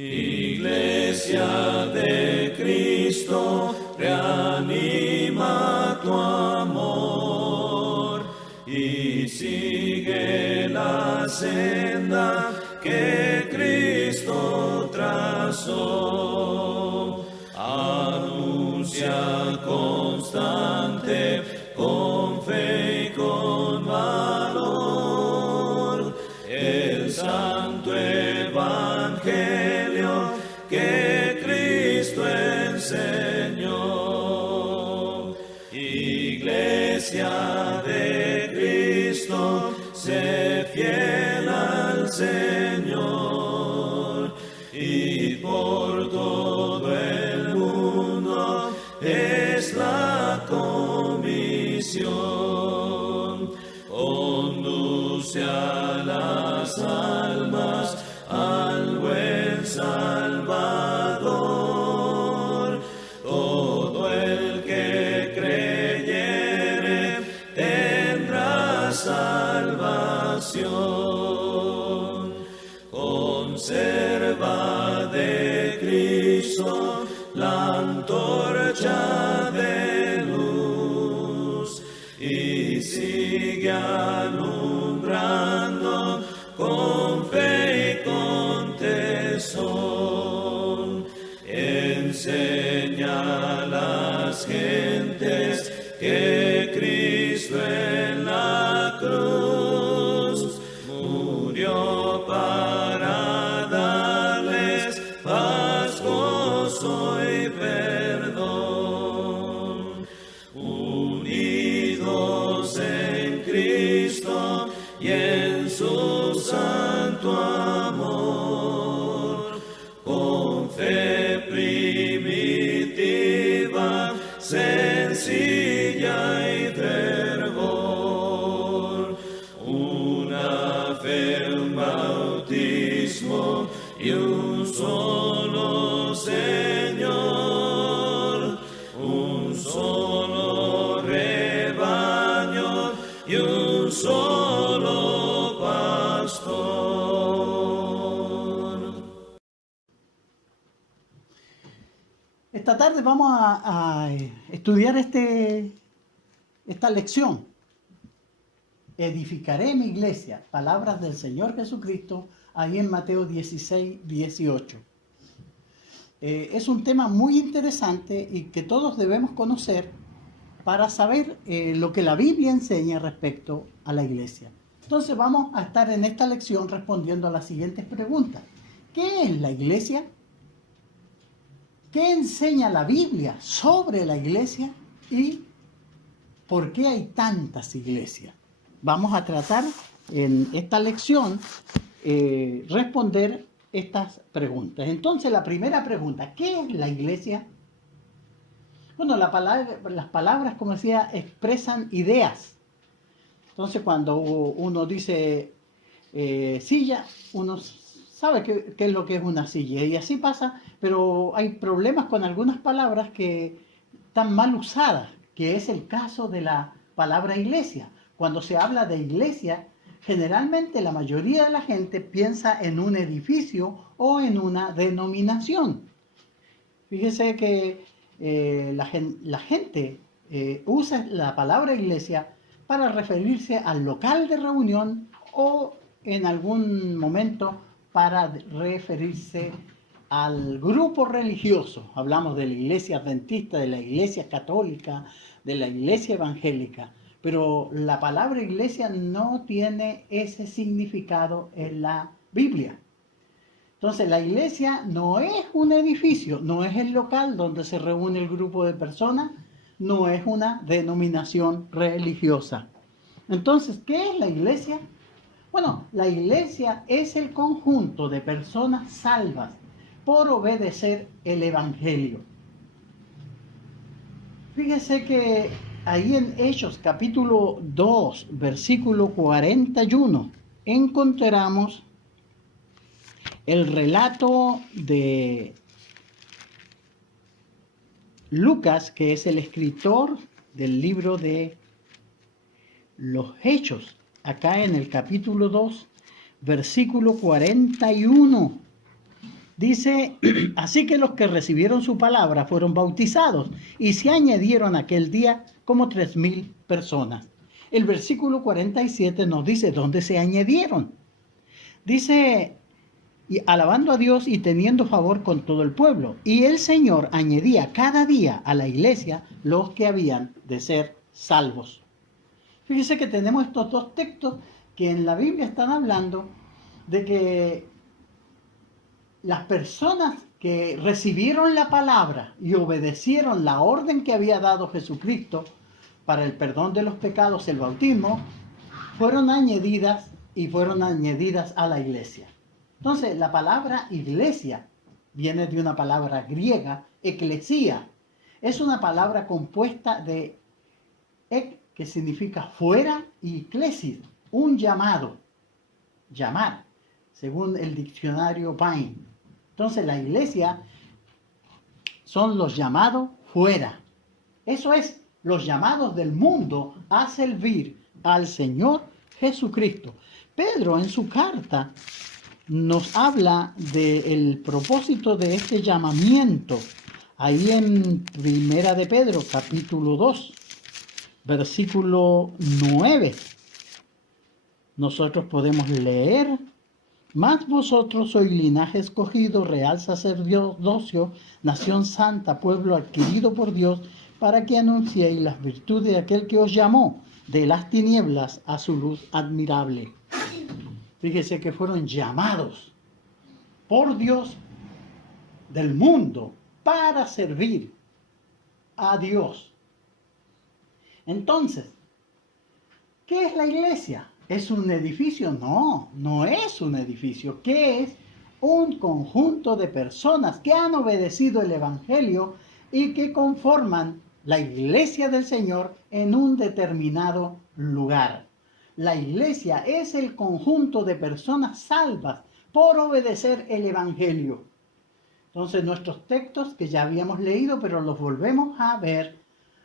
Iglesia de Cristo, reanima tu amor y sigue la senda que Cristo trazó. Anuncia constante con fe y con valor el santo evangelio que Cristo enseñó. Iglesia de Cristo, sé fiel al Señor y por todo el mundo es la comisión. Conduce a las almas al buen Salvador. Todo el que creyere tendrá salvación. Conserva de Cristo la antorcha de luz y sigue alumbrando con fe y con tesón. Enseña a las gentes que Cristo en la cruz murió para darles paz, gozo y perdón. Unidos en Cristo y en su santo amor, con fe primitiva, sencilla y fervor, una fe, un bautismo y un solo Señor, un solo rebaño y un solo pastor. Esta tarde vamos a estudiar esta lección. Edificaré mi iglesia, palabras del Señor Jesucristo, ahí en Mateo 16, 18. Es un tema muy interesante y que todos debemos conocer para saber lo que la Biblia enseña respecto a la iglesia. Entonces vamos a estar en esta lección respondiendo a las siguientes preguntas. ¿Qué es la iglesia? ¿Qué enseña la Biblia sobre la iglesia? ¿Y por qué hay tantas iglesias? Vamos a tratar en esta lección responder estas preguntas. Entonces, la primera pregunta, ¿qué es la iglesia? Bueno, las palabras, como decía, expresan ideas. Entonces, cuando uno dice silla, uno sabe qué es lo que es una silla. Y así pasa, pero hay problemas con algunas palabras que están mal usadas, que es el caso de la palabra iglesia. Cuando se habla de iglesia, generalmente la mayoría de la gente piensa en un edificio o en una denominación. Fíjese que la gente usa la palabra iglesia para referirse al local de reunión o en algún momento para referirse al grupo religioso. Hablamos de la iglesia adventista, de la iglesia católica, de la iglesia evangélica. Pero la palabra iglesia no tiene ese significado en la Biblia. Entonces, la iglesia no es un edificio, no es el local donde se reúne el grupo de personas, no es una denominación religiosa. Entonces, ¿qué es la iglesia? Bueno, la iglesia es el conjunto de personas salvas por obedecer el evangelio. Fíjese que ahí en Hechos capítulo 2, versículo 41, encontramos el relato de Lucas, que es el escritor del libro de los Hechos. Acá en el capítulo 2, versículo 41, Dice, así que los que recibieron su palabra fueron bautizados y se añadieron aquel día como 3,000 personas. El versículo 47 nos dice dónde se añadieron. Dice, y alabando a Dios y teniendo favor con todo el pueblo. Y el Señor añadía cada día a la iglesia los que habían de ser salvos. Fíjese que tenemos estos dos textos que en la Biblia están hablando de que las personas que recibieron la palabra y obedecieron la orden que había dado Jesucristo para el perdón de los pecados, el bautismo, fueron añadidas a la iglesia. Entonces, la palabra iglesia viene de una palabra griega, eclesía. Es una palabra compuesta de ek, que significa fuera, y klesis, un llamado, llamar, según el diccionario Pine. Entonces, la iglesia son los llamados fuera. Eso es, los llamados del mundo a servir al Señor Jesucristo. Pedro, en su carta, nos habla del propósito de este llamamiento. Ahí en Primera de Pedro, capítulo 2, versículo 9, nosotros podemos leer: mas vosotros sois linaje escogido, real sacerdocio, nación santa, pueblo adquirido por Dios, para que anunciéis las virtudes de aquel que os llamó de las tinieblas a su luz admirable. Fíjese que fueron llamados por Dios del mundo para servir a Dios. Entonces, ¿qué es la iglesia? ¿Es un edificio? No, no es un edificio. ¿Qué es? Un conjunto de personas que han obedecido el Evangelio y que conforman la iglesia del Señor en un determinado lugar. La iglesia es el conjunto de personas salvas por obedecer el Evangelio. Entonces, nuestros textos que ya habíamos leído, pero los volvemos a ver.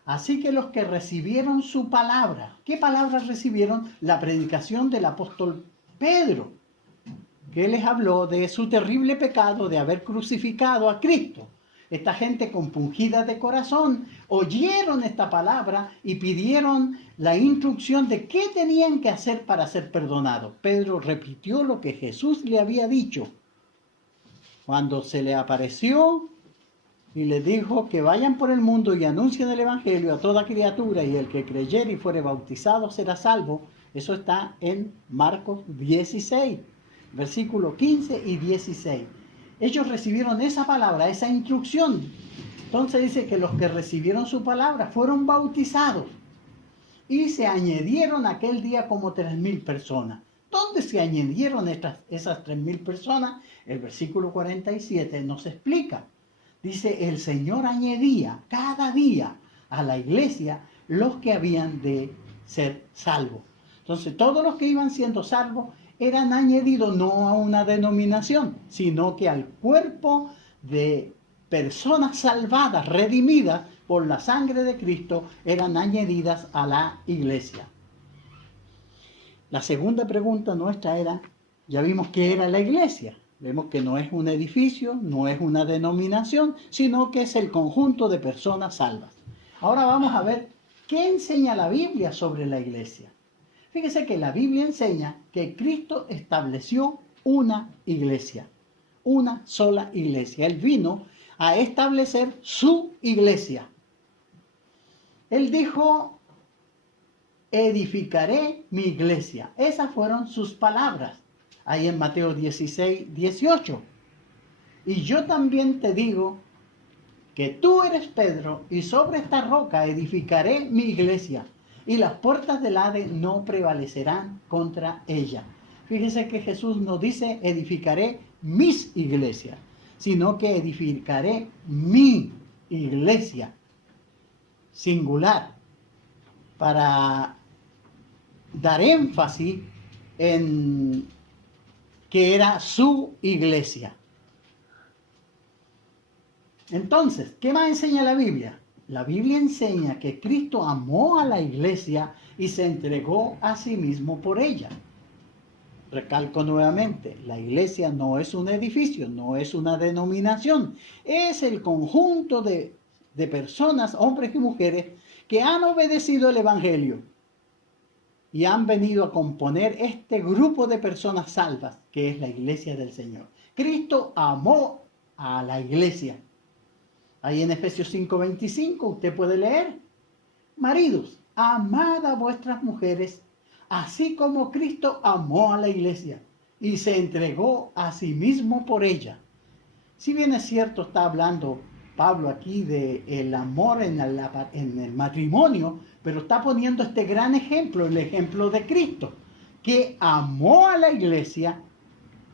Así que los que recibieron su palabra, ¿qué palabra recibieron? La predicación del apóstol Pedro, que les habló de su terrible pecado de haber crucificado a Cristo. Esta gente compungida de corazón oyeron esta palabra y pidieron la instrucción de qué tenían que hacer para ser perdonados. Pedro repitió lo que Jesús le había dicho cuando se le apareció y les dijo que vayan por el mundo y anuncien el Evangelio a toda criatura, y el que creyere y fuere bautizado será salvo. Eso está en Marcos 16, versículos 15 y 16. Ellos recibieron esa palabra, esa instrucción. Entonces dice que los que recibieron su palabra fueron bautizados y se añadieron aquel día como 3,000 personas. ¿Dónde se añadieron esas 3,000 personas? El versículo 47 nos explica. Dice, el Señor añadía cada día a la iglesia los que habían de ser salvos. Entonces, todos los que iban siendo salvos eran añadidos no a una denominación, sino que al cuerpo de personas salvadas, redimidas por la sangre de Cristo, eran añadidas a la iglesia. La segunda pregunta nuestra era, ya vimos qué era la iglesia. Vemos que no es un edificio, no es una denominación, sino que es el conjunto de personas salvas. Ahora vamos a ver qué enseña la Biblia sobre la iglesia. Fíjese que la Biblia enseña que Cristo estableció una iglesia, una sola iglesia. Él vino a establecer su iglesia. Él dijo, edificaré mi iglesia. Esas fueron sus palabras. Ahí en Mateo 16, 18. Y yo también te digo que tú eres Pedro, y sobre esta roca edificaré mi iglesia, y las puertas del Hades no prevalecerán contra ella. Fíjese que Jesús no dice edificaré mis iglesias, sino que edificaré mi iglesia, singular, para dar énfasis en que era su iglesia. Entonces, ¿qué más enseña la Biblia? La Biblia enseña que Cristo amó a la iglesia y se entregó a sí mismo por ella. Recalco nuevamente, la iglesia no es un edificio, no es una denominación, es el conjunto de personas, hombres y mujeres, que han obedecido el Evangelio y han venido a componer este grupo de personas salvas, que es la iglesia del Señor. Cristo amó a la iglesia. Ahí en Efesios 5:25 usted puede leer: maridos, amad a vuestras mujeres, así como Cristo amó a la iglesia y se entregó a sí mismo por ella. Si bien es cierto, está hablando Pablo aquí del amor en el matrimonio, pero está poniendo este gran ejemplo, el ejemplo de Cristo, que amó a la iglesia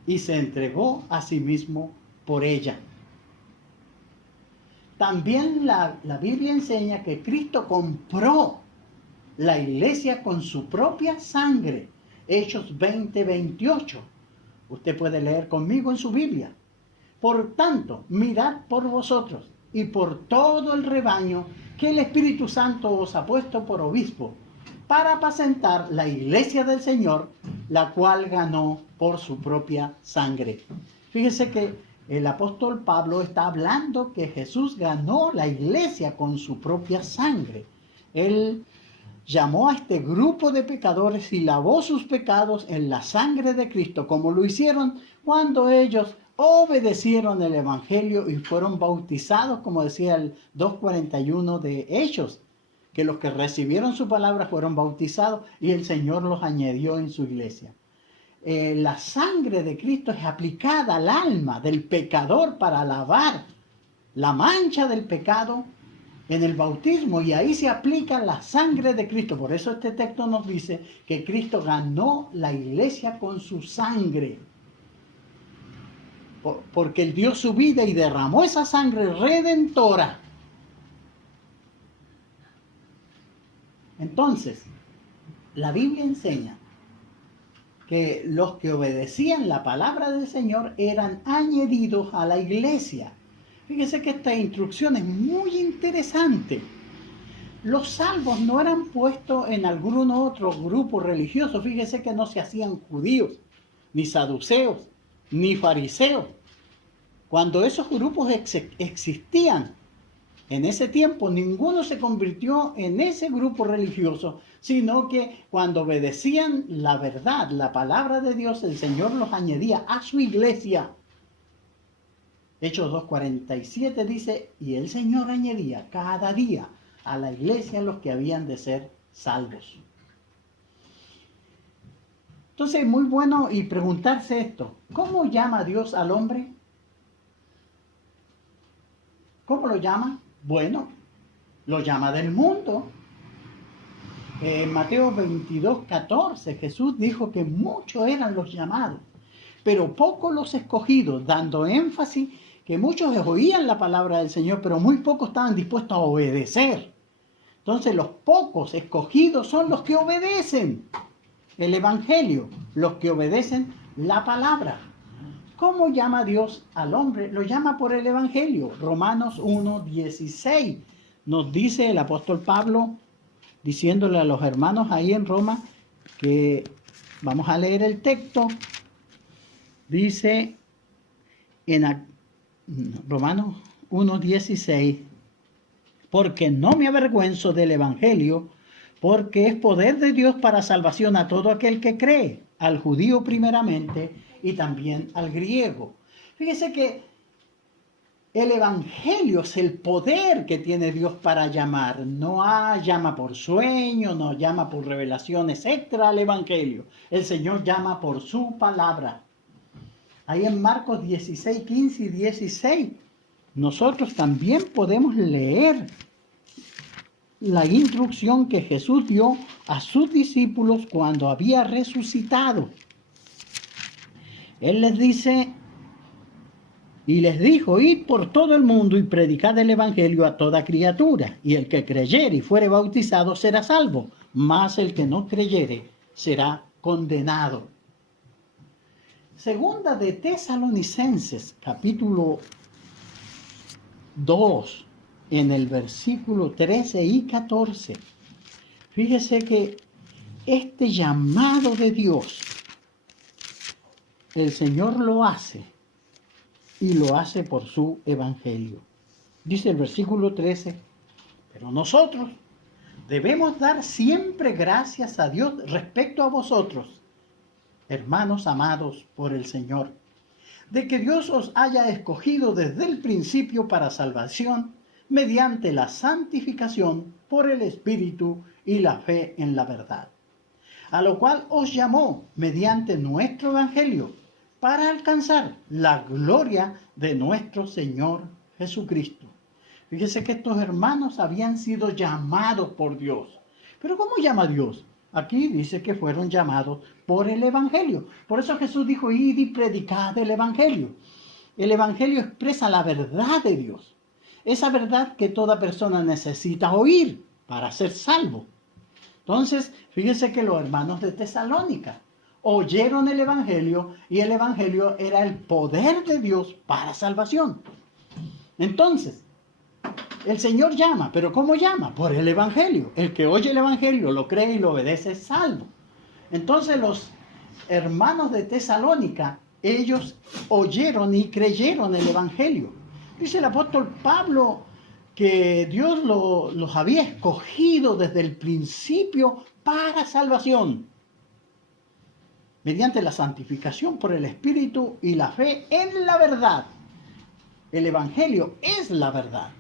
y se entregó a sí mismo por ella. También la Biblia enseña que Cristo compró la iglesia con su propia sangre. Hechos 20:28. Usted puede leer conmigo en su Biblia. Por tanto, mirad por vosotros y por todo el rebaño que el Espíritu Santo os ha puesto por obispo, para apacentar la iglesia del Señor, la cual ganó por su propia sangre. Fíjese que el apóstol Pablo está hablando que Jesús ganó la iglesia con su propia sangre. Él llamó a este grupo de pecadores y lavó sus pecados en la sangre de Cristo, como lo hicieron cuando ellos obedecieron el Evangelio y fueron bautizados, como decía el 2:41 de Hechos, que los que recibieron su palabra fueron bautizados y el Señor los añadió en su iglesia. La sangre de Cristo es aplicada al alma del pecador para lavar la mancha del pecado en el bautismo, y ahí se aplica la sangre de Cristo. Por eso este texto nos dice que Cristo ganó la iglesia con su sangre, porque Él dio su vida y derramó esa sangre redentora. Entonces, la Biblia enseña que los que obedecían la palabra del Señor eran añadidos a la iglesia. Fíjese que esta instrucción es muy interesante. Los salvos no eran puestos en algún otro grupo religioso. Fíjese que no se hacían judíos, ni saduceos, ni fariseos. Cuando esos grupos existían en ese tiempo, ninguno se convirtió en ese grupo religioso, sino que cuando obedecían la verdad, la palabra de Dios, el Señor los añadía a su iglesia. Hechos 2:47 dice: y el Señor añadía cada día a la iglesia los que habían de ser salvos. Entonces es muy bueno y preguntarse esto: ¿cómo llama Dios al hombre? ¿Cómo lo llama? Bueno, lo llama del mundo. En Mateo 22:14 Jesús dijo que muchos eran los llamados, pero pocos los escogidos, dando énfasis que muchos oían la palabra del Señor, pero muy pocos estaban dispuestos a obedecer. Entonces los pocos escogidos son los que obedecen el Evangelio, los que obedecen la palabra. ¿Cómo llama Dios al hombre? Lo llama por el Evangelio. Romanos 1:16 nos dice el apóstol Pablo, diciéndole a los hermanos ahí en Roma, que vamos a leer el texto. Dice en Romanos 1:16: porque no me avergüenzo del Evangelio, porque es poder de Dios para salvación a todo aquel que cree, al judío primeramente y también al griego. Fíjese que el Evangelio es el poder que tiene Dios para llamar. No llama por sueño, no llama por revelaciones extra al Evangelio. El Señor llama por su palabra. Ahí en Marcos 16:15 y 16, nosotros también podemos leer la instrucción que Jesús dio a sus discípulos cuando había resucitado. Él les dice, y les dijo: id por todo el mundo y predicad el Evangelio a toda criatura, y el que creyere y fuere bautizado será salvo, mas el que no creyere será condenado. Segunda de Tesalonicenses, capítulo 2, en el versículo 13 y 14. Fíjese que este llamado de Dios el Señor lo hace y lo hace por su evangelio. Dice el versículo 13, pero nosotros debemos dar siempre gracias a Dios respecto a vosotros, hermanos amados por el Señor, de que Dios os haya escogido desde el principio para salvación, mediante la santificación por el Espíritu y la fe en la verdad, a lo cual os llamó mediante nuestro Evangelio, para alcanzar la gloria de nuestro Señor Jesucristo. Fíjese que estos hermanos habían sido llamados por Dios. ¿Pero cómo llama Dios? Aquí dice que fueron llamados por el Evangelio. Por eso Jesús dijo, id y predicad el Evangelio. El Evangelio expresa la verdad de Dios. Esa verdad que toda persona necesita oír para ser salvo. Entonces, fíjese que los hermanos de Tesalónica oyeron el Evangelio y el Evangelio era el poder de Dios para salvación. Entonces, el Señor llama, pero ¿cómo llama? Por el Evangelio. El que oye el Evangelio, lo cree y lo obedece es salvo. Entonces los hermanos de Tesalónica, ellos oyeron y creyeron el Evangelio. Dice el apóstol Pablo que Dios los había escogido desde el principio para salvación, mediante la santificación por el Espíritu y la fe en la verdad. El Evangelio es la verdad.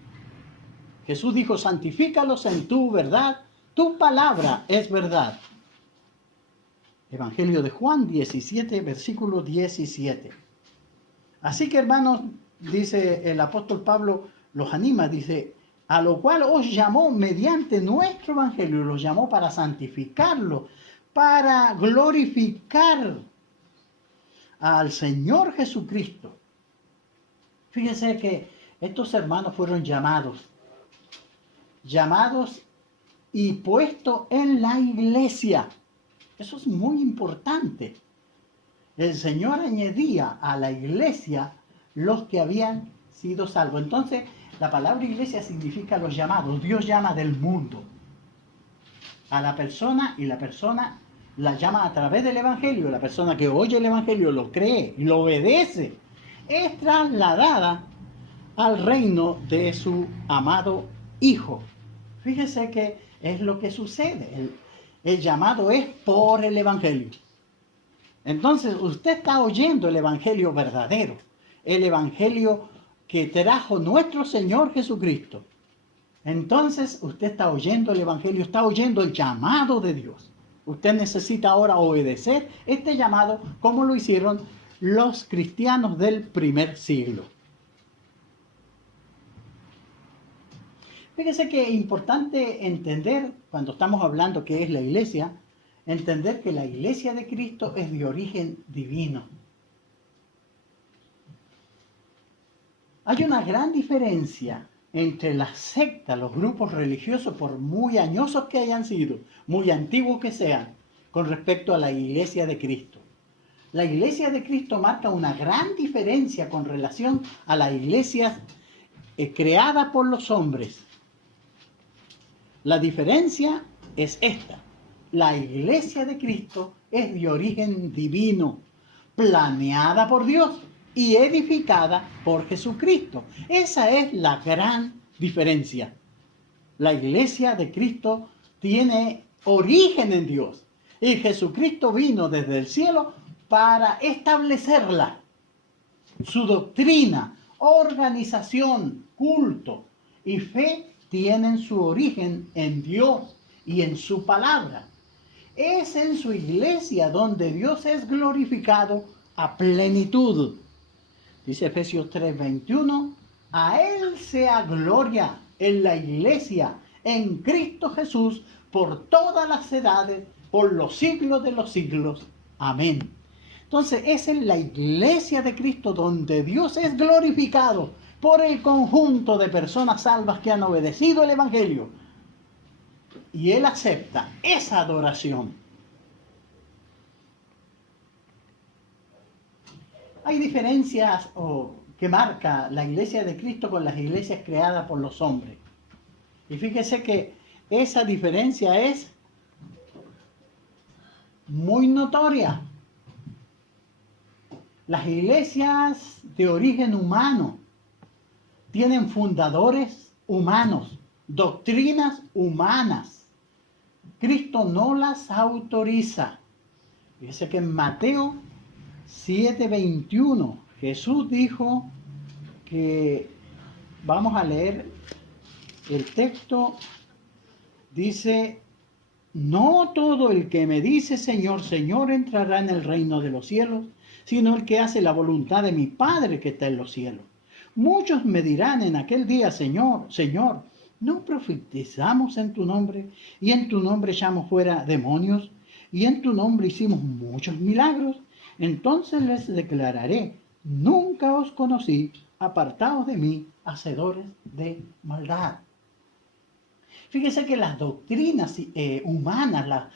Jesús dijo, santifícalos en tu verdad, tu palabra es verdad. Evangelio de Juan 17, versículo 17. Así que, hermanos, dice el apóstol Pablo, los anima, dice, a lo cual os llamó mediante nuestro Evangelio, los llamó para santificarlo, para glorificar al Señor Jesucristo. Fíjense que estos hermanos fueron llamados y puestos en la iglesia. Eso es muy importante. El Señor añadía a la iglesia los que habían sido salvos. Entonces, la palabra iglesia significa los llamados. Dios llama del mundo a la persona y la persona la llama a través del Evangelio. La persona que oye el Evangelio, lo cree y lo obedece, es trasladada al reino de su amado Hijo. Fíjese que es lo que sucede. El llamado es por el Evangelio. Entonces, usted está oyendo el Evangelio verdadero, el Evangelio que trajo nuestro Señor Jesucristo. Entonces, usted está oyendo el Evangelio, está oyendo el llamado de Dios. Usted necesita ahora obedecer este llamado como lo hicieron los cristianos del primer siglo. Fíjese que es importante entender, cuando estamos hablando qué es la iglesia, entender que la iglesia de Cristo es de origen divino. Hay una gran diferencia entre las sectas, los grupos religiosos, por muy añosos que hayan sido, muy antiguos que sean, con respecto a la iglesia de Cristo. La iglesia de Cristo marca una gran diferencia con relación a la iglesia creada por los hombres. La diferencia es esta. La iglesia de Cristo es de origen divino, planeada por Dios y edificada por Jesucristo. Esa es la gran diferencia. La iglesia de Cristo tiene origen en Dios y Jesucristo vino desde el cielo para establecerla. Su doctrina, organización, culto y fe tienen su origen en Dios y en su palabra. Es en su iglesia donde Dios es glorificado a plenitud. Dice Efesios 3:21, a Él sea gloria en la iglesia, en Cristo Jesús, por todas las edades, por los siglos de los siglos. Amén. Entonces es en la iglesia de Cristo donde Dios es glorificado por el conjunto de personas salvas que han obedecido el Evangelio. Y Él acepta esa adoración. Hay diferencias que marca la iglesia de Cristo con las iglesias creadas por los hombres. Y fíjese que esa diferencia es muy notoria. Las iglesias de origen humano tienen fundadores humanos, doctrinas humanas. Cristo no las autoriza. Fíjese que en Mateo 7:21 Jesús dijo que, vamos a leer el texto, dice: no todo el que me dice Señor, Señor entrará en el reino de los cielos, sino el que hace la voluntad de mi Padre que está en los cielos. Muchos me dirán en aquel día: Señor, Señor, ¿no profetizamos en tu nombre? Y en tu nombre echamos fuera demonios, y en tu nombre hicimos muchos milagros. Entonces les declararé: nunca os conocí, apartaos de mí, hacedores de maldad. Fíjese que las doctrinas humanas,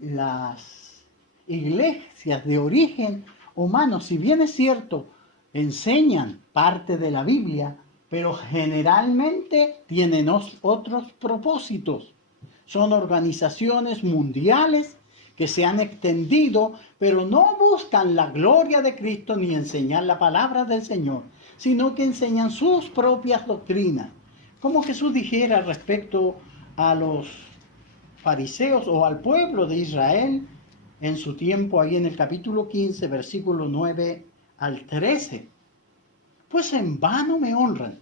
las iglesias de origen humano, si bien es cierto, enseñan parte de la Biblia, pero generalmente tienen otros propósitos. Son organizaciones mundiales que se han extendido, pero no buscan la gloria de Cristo ni enseñar la palabra del Señor, sino que enseñan sus propias doctrinas. Como Jesús dijera respecto a los fariseos o al pueblo de Israel en su tiempo, ahí en el capítulo 15, versículo 9 al 13. Pues en vano me honran,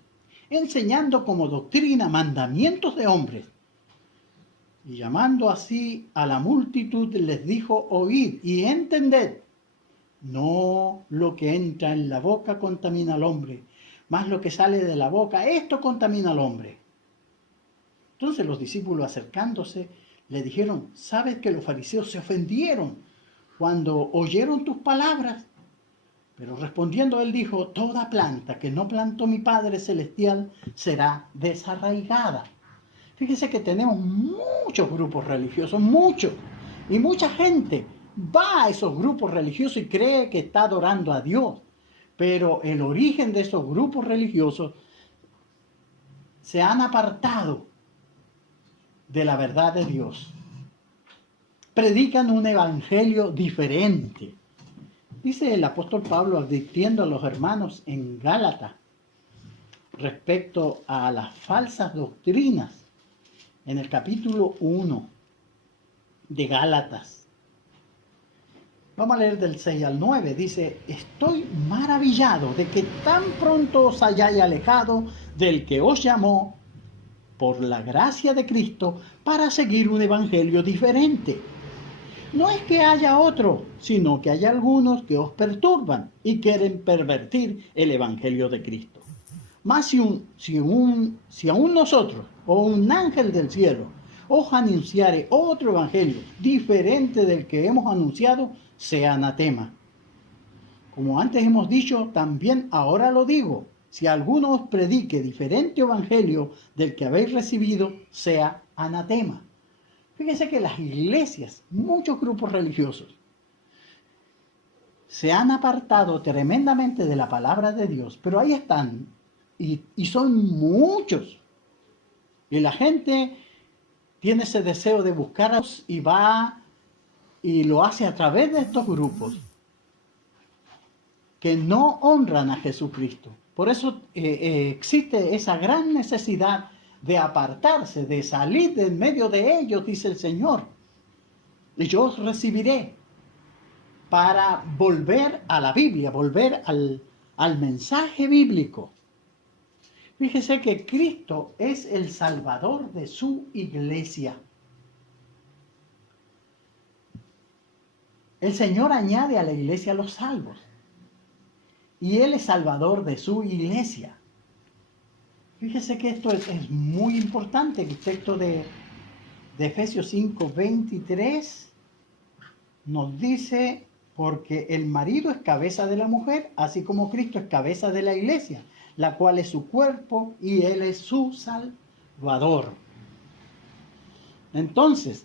enseñando como doctrina mandamientos de hombres. Y llamando así a la multitud les dijo: oíd y entended. No lo que entra en la boca contamina al hombre, mas lo que sale de la boca, esto contamina al hombre. Entonces los discípulos, acercándose, le dijeron: ¿sabes que los fariseos se ofendieron cuando oyeron tus palabras? Pero respondiendo él dijo: toda planta que no plantó mi Padre Celestial será desarraigada. Fíjese que tenemos muchos grupos religiosos, muchos, y mucha gente va a esos grupos religiosos y cree que está adorando a Dios. Pero el origen de esos grupos religiosos se han apartado de la verdad de Dios. Predican un evangelio diferente. Dice el apóstol Pablo advirtiendo a los hermanos en Gálatas respecto a las falsas doctrinas en el capítulo 1 de Gálatas. Vamos a leer del 6 al 9. Dice: estoy maravillado de que tan pronto os hayáis alejado del que os llamó por la gracia de Cristo para seguir un evangelio diferente. No es que haya otro, sino que hay algunos que os perturban y quieren pervertir el evangelio de Cristo. Mas si aún nosotros o un ángel del cielo os anunciare otro evangelio diferente del que hemos anunciado, sea anatema. Como antes hemos dicho, también ahora lo digo: si alguno os predique diferente evangelio del que habéis recibido, sea anatema. Fíjense que las iglesias, muchos grupos religiosos, se han apartado tremendamente de la palabra de Dios, pero ahí están, y son muchos. Y la gente tiene ese deseo de buscar a Dios y va y lo hace a través de estos grupos que no honran a Jesucristo. Por eso existe esa gran necesidad de apartarse, de salir de en medio de ellos, dice el Señor. Y yo os recibiré, para volver a la Biblia, volver al mensaje bíblico. Fíjese que Cristo es el Salvador de su iglesia. El Señor añade a la iglesia los salvos. Y Él es Salvador de su iglesia. Fíjese que esto es muy importante. El texto de Efesios 5:23 nos dice: porque el marido es cabeza de la mujer, así como Cristo es cabeza de la iglesia, la cual es su cuerpo y Él es su Salvador. Entonces,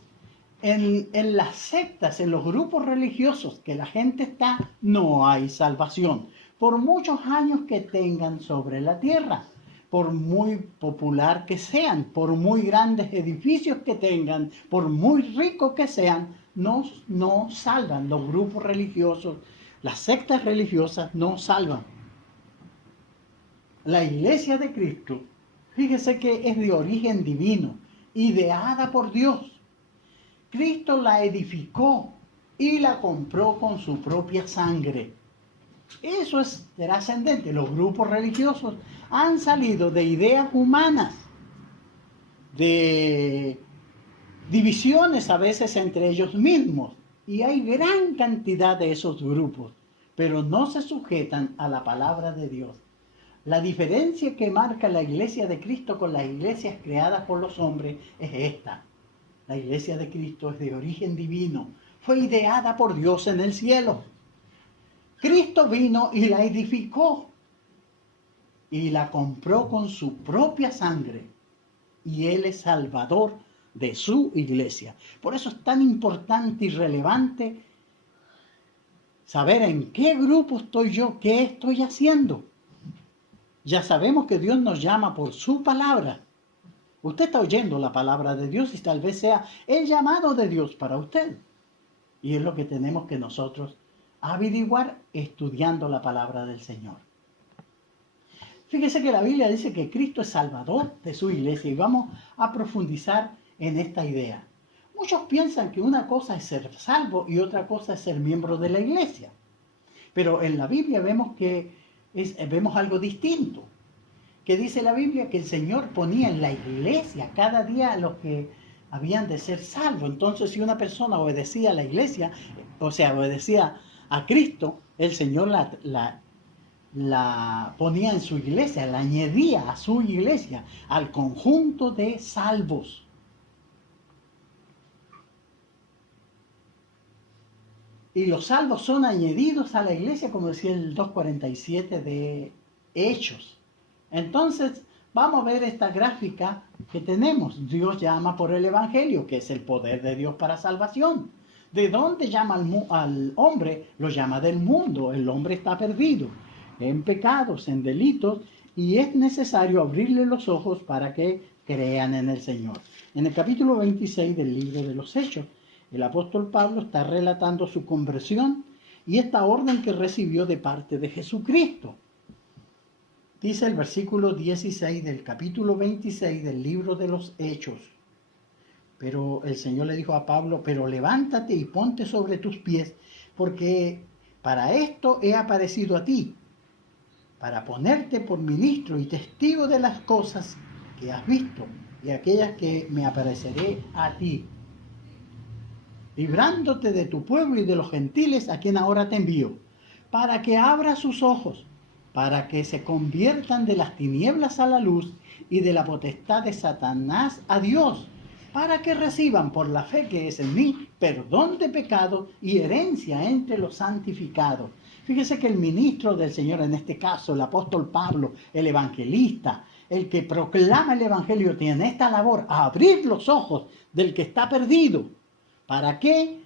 en las sectas, en los grupos religiosos que la gente está, no hay salvación. Por muchos años que tengan sobre la tierra, por muy popular que sean, por muy grandes edificios que tengan, por muy ricos que sean, no salvan los grupos religiosos Las sectas religiosas no salvan. La iglesia de Cristo, fíjese que es de origen divino, ideada por Dios. Cristo la edificó y la compró con su propia sangre. Eso es trascendente. Los grupos religiosos han salido de ideas humanas, de divisiones a veces entre ellos mismos. Y hay gran cantidad de esos grupos, pero no se sujetan a la palabra de Dios. La diferencia que marca la iglesia de Cristo con las iglesias creadas por los hombres es esta. La iglesia de Cristo es de origen divino. Fue ideada por Dios en el cielo. Cristo vino y la edificó. Y la compró con su propia sangre. Y Él es salvador de su iglesia. Por eso es tan importante y relevante saber en qué grupo estoy yo, qué estoy haciendo. Ya sabemos que Dios nos llama por su palabra. Usted está oyendo la palabra de Dios y tal vez sea el llamado de Dios para usted. Y es lo que tenemos que nosotros averiguar estudiando la palabra del Señor. Fíjese que la Biblia dice que Cristo es salvador de su iglesia y vamos a profundizar en esta idea. Muchos piensan que una cosa es ser salvo y otra cosa es ser miembro de la iglesia. Pero en la Biblia vemos algo distinto. Que dice la Biblia que el Señor ponía en la iglesia cada día a los que habían de ser salvos. Entonces, si una persona obedecía a la iglesia, o sea, obedecía a Cristo, el Señor la ponía en su iglesia, la añadía a su iglesia, al conjunto de salvos. Y los salvos son añadidos a la iglesia, como decía el 2:47 de Hechos. Entonces, vamos a ver esta gráfica que tenemos. Dios llama por el Evangelio, que es el poder de Dios para salvación. ¿De dónde llama al hombre? Lo llama del mundo. El hombre está perdido en pecados, en delitos, y es necesario abrirle los ojos para que crean en el Señor. En el capítulo 26 del libro de los Hechos, el apóstol Pablo está relatando su conversión y esta orden que recibió de parte de Jesucristo. Dice el versículo 16 del capítulo 26 del libro de los Hechos. Pero el Señor le dijo a Pablo, pero levántate y ponte sobre tus pies, porque para esto he aparecido a ti, para ponerte por ministro y testigo de las cosas que has visto y aquellas que me apareceré a ti, librándote de tu pueblo y de los gentiles a quien ahora te envío, para que abra sus ojos, para que se conviertan de las tinieblas a la luz y de la potestad de Satanás a Dios, para que reciban por la fe que es en mí perdón de pecado y herencia entre los santificados. Fíjese que el ministro del Señor, en este caso el apóstol Pablo, el evangelista, el que proclama el evangelio, tiene esta labor, abrir los ojos del que está perdido. ¿Para qué?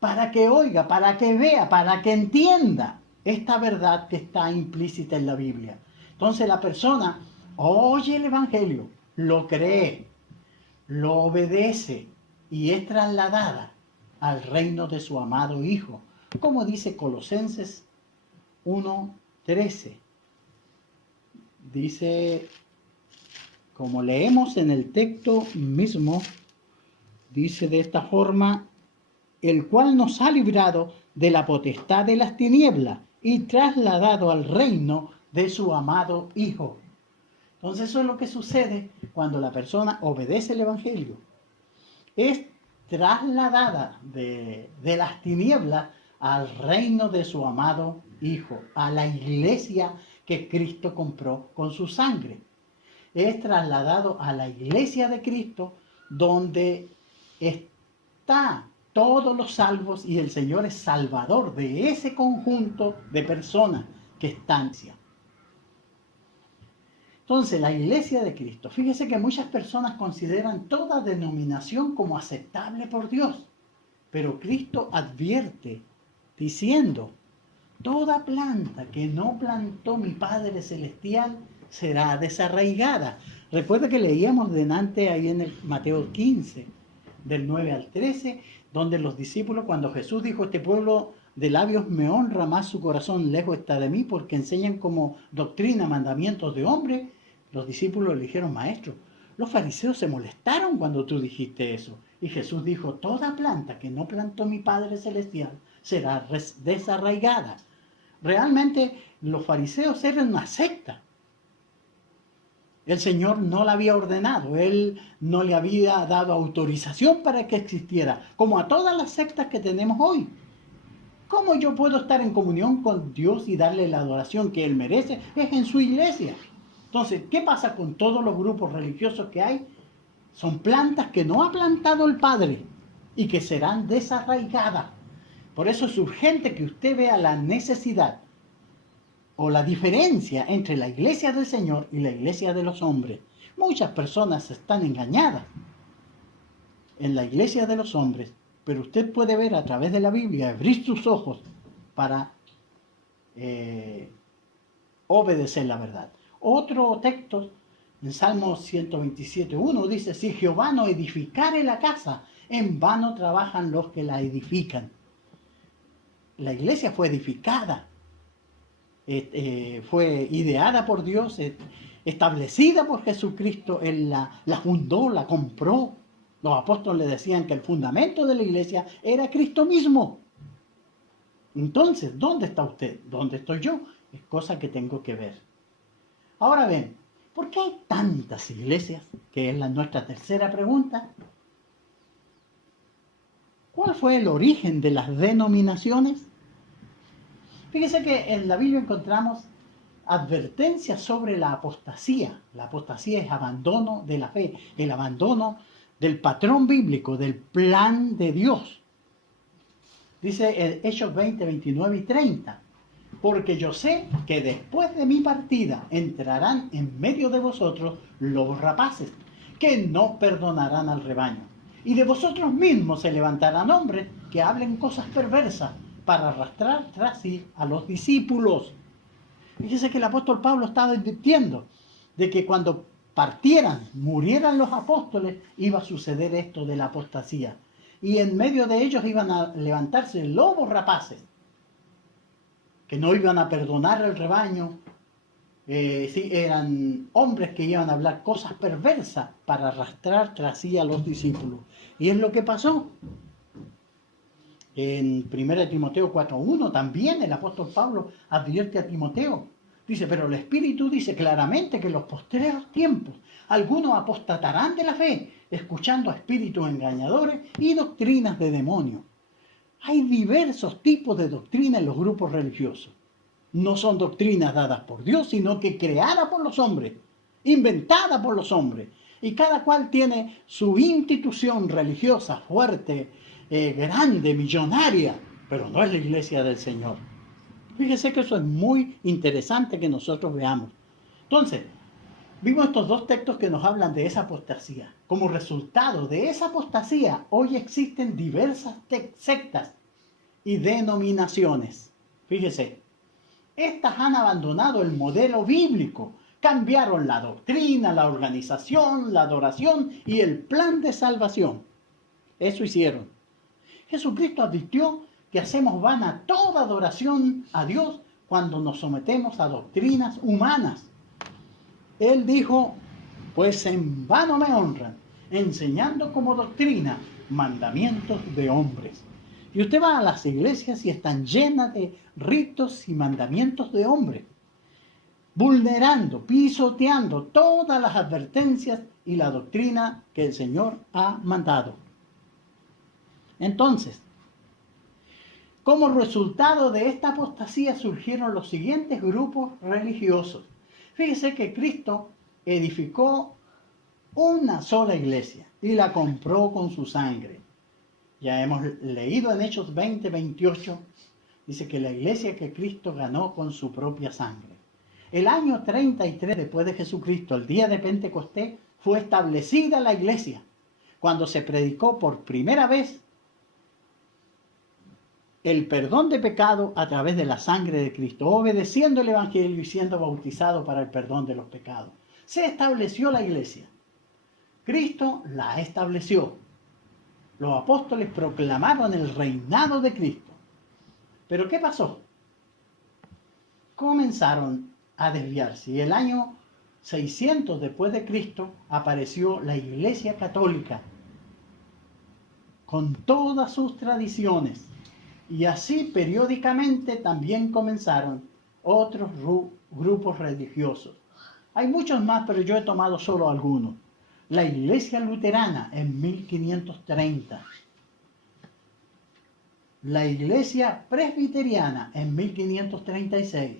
Para que oiga, para que vea, para que entienda esta verdad que está implícita en la Biblia. Entonces la persona oye el evangelio, lo cree, lo obedece y es trasladada al reino de su amado Hijo, como dice Colosenses 1:13. Dice, como leemos en el texto mismo, dice de esta forma, el cual nos ha librado de la potestad de las tinieblas y trasladado al reino de su amado Hijo. Entonces eso es lo que sucede cuando la persona obedece el evangelio. Es trasladada de las tinieblas al reino de su amado Hijo, a la iglesia que Cristo compró con su sangre. Es trasladado a la iglesia de Cristo, donde está todos los salvos y el Señor es salvador de ese conjunto de personas que están. Entonces, la iglesia de Cristo, fíjese que muchas personas consideran toda denominación como aceptable por Dios, pero Cristo advierte diciendo, toda planta que no plantó mi Padre Celestial será desarraigada. Recuerda que leíamos delante ahí en el Mateo 15, del 9 al 13, donde los discípulos, cuando Jesús dijo, este pueblo de labios me honra, más su corazón lejos está de mí, porque enseñan como doctrina mandamientos de hombre. Los discípulos le dijeron, maestro, los fariseos se molestaron cuando tú dijiste eso. Y Jesús dijo, toda planta que no plantó mi Padre Celestial será desarraigada. Realmente los fariseos eran una secta. El Señor no la había ordenado, Él no le había dado autorización para que existiera, como a todas las sectas que tenemos hoy. ¿Cómo yo puedo estar en comunión con Dios y darle la adoración que Él merece? Es en su iglesia. Entonces, ¿qué pasa con todos los grupos religiosos que hay? Son plantas que no ha plantado el Padre y que serán desarraigadas. Por eso es urgente que usted vea la necesidad o la diferencia entre la iglesia del Señor y la iglesia de los hombres. Muchas personas están engañadas en la iglesia de los hombres, pero usted puede ver a través de la Biblia, abrir sus ojos para obedecer la verdad. Otro texto, en Salmo 127:1, dice, si Jehová no edificare la casa, en vano trabajan los que la edifican. La iglesia fue edificada, fue ideada por Dios, establecida por Jesucristo. Él la fundó, la compró. Los apóstoles decían que el fundamento de la iglesia era Cristo mismo. Entonces, ¿dónde está usted? ¿Dónde estoy yo? Es cosa que tengo que ver. Ahora ven, ¿por qué hay tantas iglesias? Que es nuestra tercera pregunta. ¿Cuál fue el origen de las denominaciones? Fíjese que en la Biblia encontramos advertencias sobre la apostasía. La apostasía es abandono de la fe, el abandono del patrón bíblico, del plan de Dios. Dice Hechos 20, 29 y 30. Porque yo sé que después de mi partida entrarán en medio de vosotros lobos rapaces, que no perdonarán al rebaño. Y de vosotros mismos se levantarán hombres que hablen cosas perversas para arrastrar tras sí a los discípulos. Fíjese que el apóstol Pablo estaba advirtiendo de que cuando partieran, murieran los apóstoles, iba a suceder esto de la apostasía. Y en medio de ellos iban a levantarse lobos rapaces, que no iban a perdonar al rebaño. Sí, eran hombres que iban a hablar cosas perversas para arrastrar tras sí a los discípulos. Y es lo que pasó. En 1 Timoteo 4:1 también el apóstol Pablo advierte a Timoteo. Dice, pero el Espíritu dice claramente que en los postreros tiempos algunos apostatarán de la fe, escuchando a espíritus engañadores y doctrinas de demonios. Hay diversos tipos de doctrinas en los grupos religiosos. No son doctrinas dadas por Dios, sino que creadas por los hombres, inventadas por los hombres. Y cada cual tiene su institución religiosa fuerte, grande, millonaria, pero no es la iglesia del Señor. Fíjese que eso es muy interesante que nosotros veamos. Entonces, vimos estos dos textos que nos hablan de esa apostasía. Como resultado de esa apostasía, hoy existen diversas sectas y denominaciones. Fíjese, estas han abandonado el modelo bíblico, cambiaron la doctrina, la organización, la adoración y el plan de salvación. Eso hicieron. Jesucristo advirtió que hacemos vana toda adoración a Dios cuando nos sometemos a doctrinas humanas. Él dijo, pues en vano me honran, enseñando como doctrina mandamientos de hombres. Y usted va a las iglesias y están llenas de ritos y mandamientos de hombres, vulnerando, pisoteando todas las advertencias y la doctrina que el Señor ha mandado. Entonces, como resultado de esta apostasía surgieron los siguientes grupos religiosos. Fíjese que Cristo edificó una sola iglesia y la compró con su sangre. Ya hemos leído en Hechos 20, 28, dice que la iglesia que Cristo ganó con su propia sangre. El año 33 después de Jesucristo, el día de Pentecostés, fue establecida la iglesia, cuando se predicó por primera vez el perdón de pecado a través de la sangre de Cristo, obedeciendo el Evangelio y siendo bautizado para el perdón de los pecados. Se estableció la iglesia. Cristo la estableció. Los apóstoles proclamaron el reinado de Cristo. Pero ¿qué pasó? Comenzaron a desviarse. Y el año 600 después de Cristo apareció la Iglesia Católica con todas sus tradiciones. Y así periódicamente también comenzaron otros grupos religiosos. Hay muchos más, pero yo he tomado solo algunos. La Iglesia Luterana en 1530. La Iglesia Presbiteriana en 1536.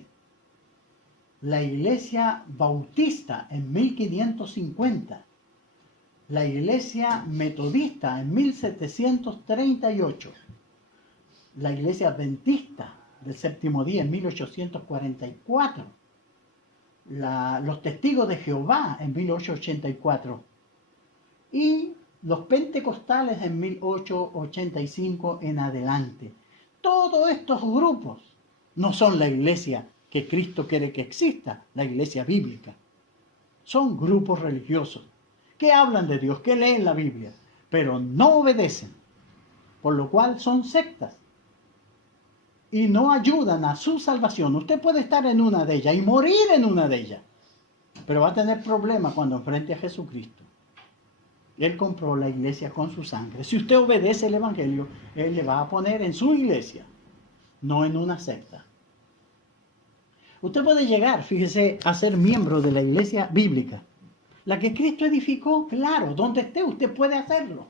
La Iglesia Bautista en 1550. La Iglesia Metodista en 1738. La Iglesia Adventista del Séptimo Día en 1844. Los Testigos de Jehová en 1884. Y los Pentecostales en 1885 en adelante. Todos estos grupos no son la iglesia que Cristo quiere que exista, la iglesia bíblica. Son grupos religiosos que hablan de Dios, que leen la Biblia, pero no obedecen, por lo cual son sectas y no ayudan a su salvación. Usted puede estar en una de ellas y morir en una de ellas, pero va a tener problemas cuando enfrente a Jesucristo. Él compró la iglesia con su sangre. Si usted obedece el Evangelio, Él le va a poner en su iglesia, no en una secta. Usted puede llegar, fíjese, a ser miembro de la iglesia bíblica, la que Cristo edificó, claro, donde esté usted puede hacerlo.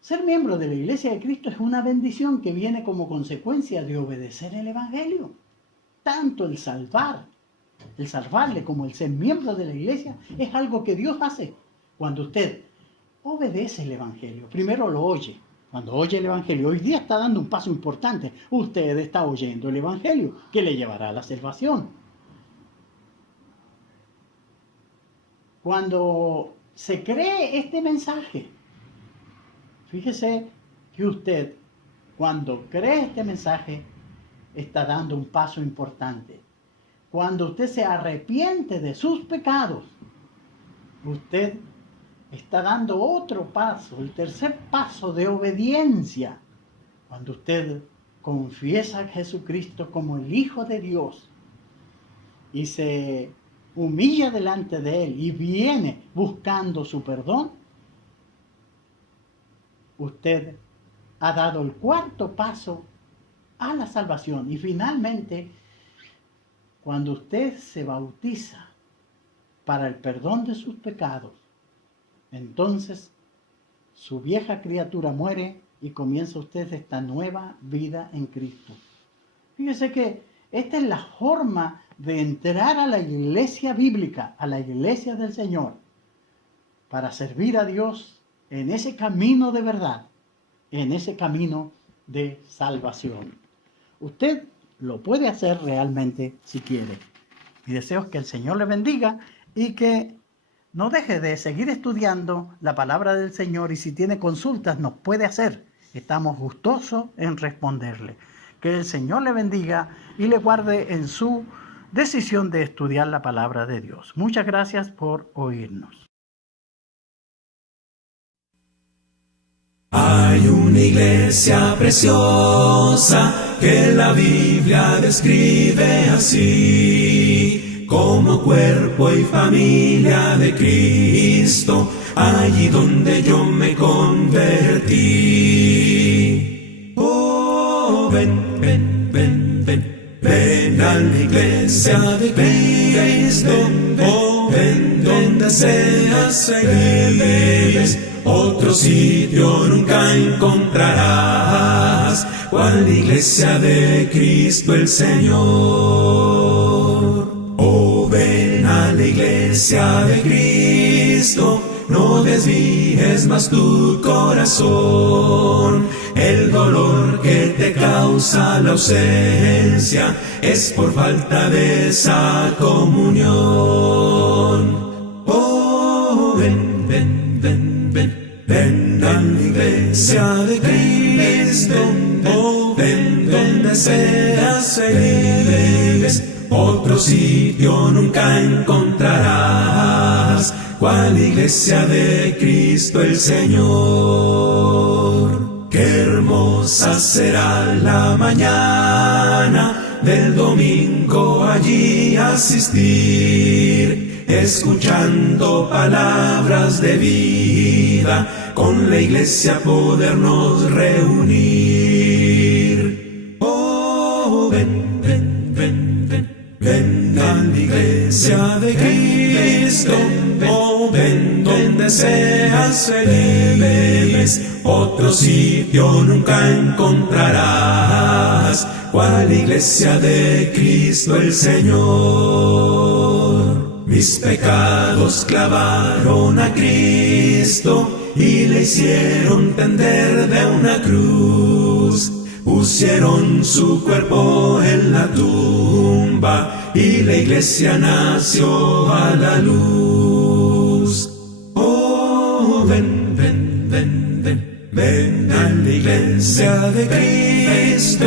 Ser miembro de la iglesia de Cristo es una bendición que viene como consecuencia de obedecer el Evangelio. Tanto el salvarle como el ser miembro de la iglesia es algo que Dios hace cuando usted obedece el Evangelio. Primero lo oye. Cuando oye el Evangelio, hoy día está dando un paso importante. Usted está oyendo el Evangelio que le llevará a la salvación. Cuando se cree este mensaje, fíjese que usted, cuando cree este mensaje, está dando un paso importante. Cuando usted se arrepiente de sus pecados, usted está dando otro paso, el tercer paso de obediencia. Cuando usted confiesa a Jesucristo como el Hijo de Dios y se humilla delante de Él y viene buscando su perdón, usted ha dado el cuarto paso a la salvación. Y finalmente, cuando usted se bautiza para el perdón de sus pecados, entonces su vieja criatura muere y comienza usted esta nueva vida en Cristo. Fíjese que esta es la forma de entrar a la iglesia bíblica, a la iglesia del Señor, para servir a Dios en ese camino de verdad, en ese camino de salvación. Usted lo puede hacer realmente si quiere. Mi deseo es que el Señor le bendiga y que no deje de seguir estudiando la palabra del Señor, y si tiene consultas nos puede hacer. Estamos gustosos en responderle. Que el Señor le bendiga y le guarde en su decisión de estudiar la palabra de Dios. Muchas gracias por oírnos. Hay una iglesia preciosa que la Biblia describe así, como cuerpo y familia de Cristo, allí donde yo me convertí. Oh, ven, ven, ven, ven, ven a la iglesia de Cristo, oh, ven donde seas feliz. Otro sitio nunca encontrarás, cual iglesia de Cristo el Señor. Oh, ven a la iglesia de Cristo, no desvíes más tu corazón. El dolor que te causa la ausencia es por falta de esa comunión. Oh, ven, ven, ven, ven, ven a la iglesia de Cristo, oh, ven donde seas feliz. Otro sitio nunca encontrarás, cual iglesia de Cristo el Señor. Qué hermosa Hermosa será la mañana del domingo allí asistir, escuchando palabras de vida, con la iglesia podernos reunir. Oh, ven, ven, ven, ven, ven a la iglesia de Cristo. Oh, ven donde seas feliz, otro sitio nunca encontrarás, cual iglesia de Cristo el Señor. Mis pecados clavaron a Cristo y le hicieron tender de una cruz. Pusieron su cuerpo en la tumba y la iglesia nació a la luz. Oh, ven, ven, ven, ven, ven a la iglesia de Cristo.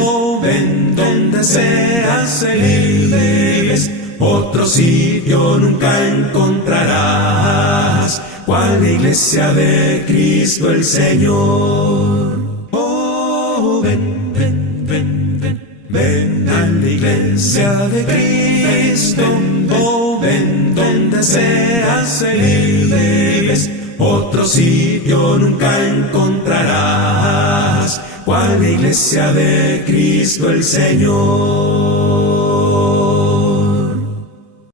Oh, ven donde seas feliz, otro sitio nunca encontrarás, cual la iglesia de Cristo el Señor. Oh, ven, ven, ven, ven, ven a la iglesia de Cristo. Oh, ven donde seas feliz, otro sitio nunca encontrarás, cual la iglesia de Cristo el Señor.